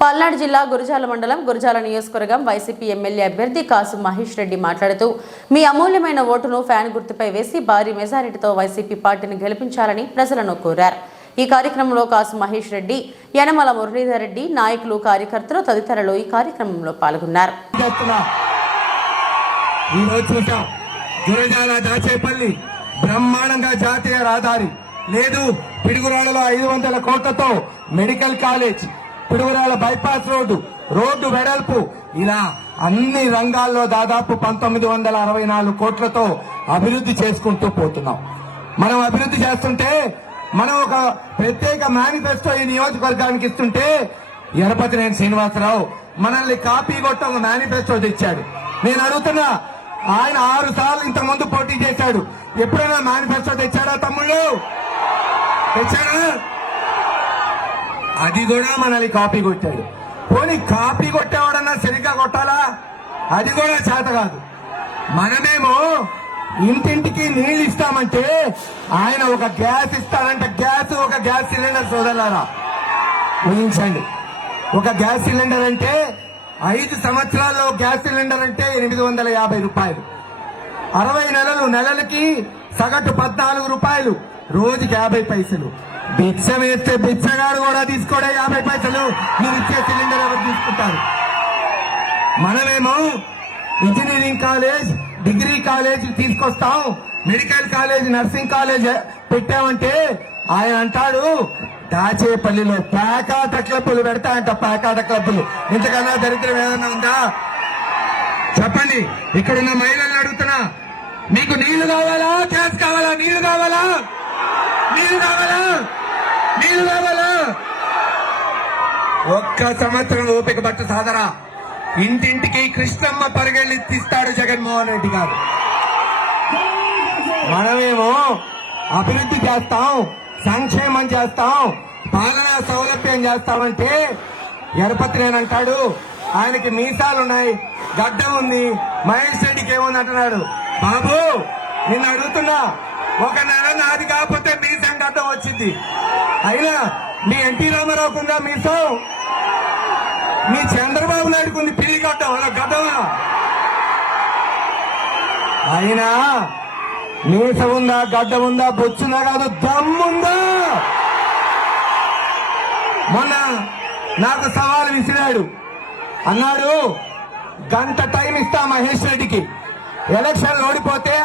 పల్నాడు జిల్లా గురజాల మండలం గురజాల నియోజకవర్గం వైసీపీ ఎమ్మెల్యే అభ్యర్థి కాసు మహేష్ రెడ్డి మాట్లాడుతూ మీ అమూల్యమైన ఓటును ఫ్యాన్ గుర్తుపై వేసి భారీ మెజారిటీతో వైసీపీ పార్టీని గెలిపించాలని ప్రజలను కోరారు. ఈ కార్యక్రమంలో కాసు మహేష్ రెడ్డి యనమల మురళీధర్ రెడ్డి నాయకులు కార్యకర్తలు తదితరులు ఈ కార్యక్రమంలో పాల్గొన్నారు. బ్రహ్మాండంగా జాతీయ రహదారి. లేదు పిడుగురాళ్ళలో ఐదు వందల కోట్లతో medical college. Piduguralla bypass road road వెడల్పు. ఇలా అన్ని రంగాల్లో దాదాపు పంతొమ్మిది వందల అరవై నాలుగు కోట్లతో అభివృద్ధి చేసుకుంటూ పోతున్నాం. మనం అభివృద్ధి చేస్తుంటే మనం ఒక ప్రత్యేక మేనిఫెస్టో ఈ నియోజకవర్గానికి ఇస్తుంటే ఎరపతినేని శ్రీనివాసరావు మనల్ని కాపీ కొట్ట ఒక మేనిఫెస్టో తెచ్చాడు. నేను అడుగుతున్నా ఆయన ఆరు సార్లు ఇంత ముందు పోటీ చేశాడు. ఎప్పుడైనా మేనిఫెస్టో తెచ్చాడా తమ్ముళ్ళు? తెచ్చాడా? అది కూడా మనల్ని కాపీ కొట్టాడు. పోనీ కాపీ కొట్టేవాడన్నా సరిగ్గా కొట్టాలా? అది కూడా చేత కాదు. మనమేమో ఇంటింటికి నీళ్ళు ఇస్తామంటే ఆయన ఒక గ్యాస్ ఇస్తాడంటే. గ్యాస్ ఒక గ్యాస్ సిలిండర్ సోదరులారా ఊహించండి. ఒక గ్యాస్ సిలిండర్ అంటే ఐదు సంవత్సరాల్లో గ్యాస్ సిలిండర్ అంటే ఎనిమిది వందల యాభై రూపాయలు. అరవై నెలలు నెలలకి సగటు పద్నాలుగు రూపాయలు రోజుకి యాభై పైసలు. భిక్ష వేస్తే బిచ్చగాడు కూడా తీసుకోడే యాభై పైసలు మీరు ఇచ్చే సిలిండర్ ఎవరు తీసుకుంటారు? మనమేమో ఇంజనీరింగ్ కాలేజ్ డిగ్రీ కాలేజ్ తీసుకొస్తాం. మెడికల్ కాలేజ్ నర్సింగ్ కాలేజ్ పెట్టామంటే ఆయన అంటాడు దాచేపల్లిలో పేకాట క్లబ్బులు పెడతా అంట పేకాట క్లబ్బులు. ఇంతకన్నా దరిద్రం ఏదైనా ఉందా? చెప్పండి. ఇక్కడున్న మహిళలను అడుగుతున్నా. మీకు నీళ్ళు కావాలా? గ్యాస్ కావాలా? నీళ్ళు కావాలా? నీళ్ళు కావాలా? నీళ్ళు కావాలా? ఒక్క సంవత్సరం ఓపిక పట్టు సాదరా. ఇంటింటికి కృష్ణమ్మ పరిగెళ్ళి తీస్తాడు జగన్మోహన్ రెడ్డి గారు. మనమేమో అభివృద్ధి చేస్తాం సంక్షేమం చేస్తాం పాలనా సౌలభ్యం చేస్తామంటే ఎరపతి అంటాడు. ఆయనకి మీసాలు ఉన్నాయి గడ్డం ఉంది మహేష్ రెడ్డికి ఏముంది అంటున్నాడు. బాబు నిన్ను అడుగుతున్నా ఒక నెల నాది కాకపోతే మీసం గడ్డం వచ్చింది. అయినా మీ ఎన్టీ రామారావుకు ఉందా మీసం మీ చంద్రబాబు నాయుడుకు ఉంది పిల్లి గడ్డ అలా అయినా మీస ఉందా గడ్డ ఉందా బొచ్చుందా కాదు దమ్ముందా? మొన్న నాకు సవాల్ విసిరాడు. అన్నాడు గంట టైం ఇస్తా మహేష్ రెడ్డికి. ఎలక్షన్ ఓడిపోతే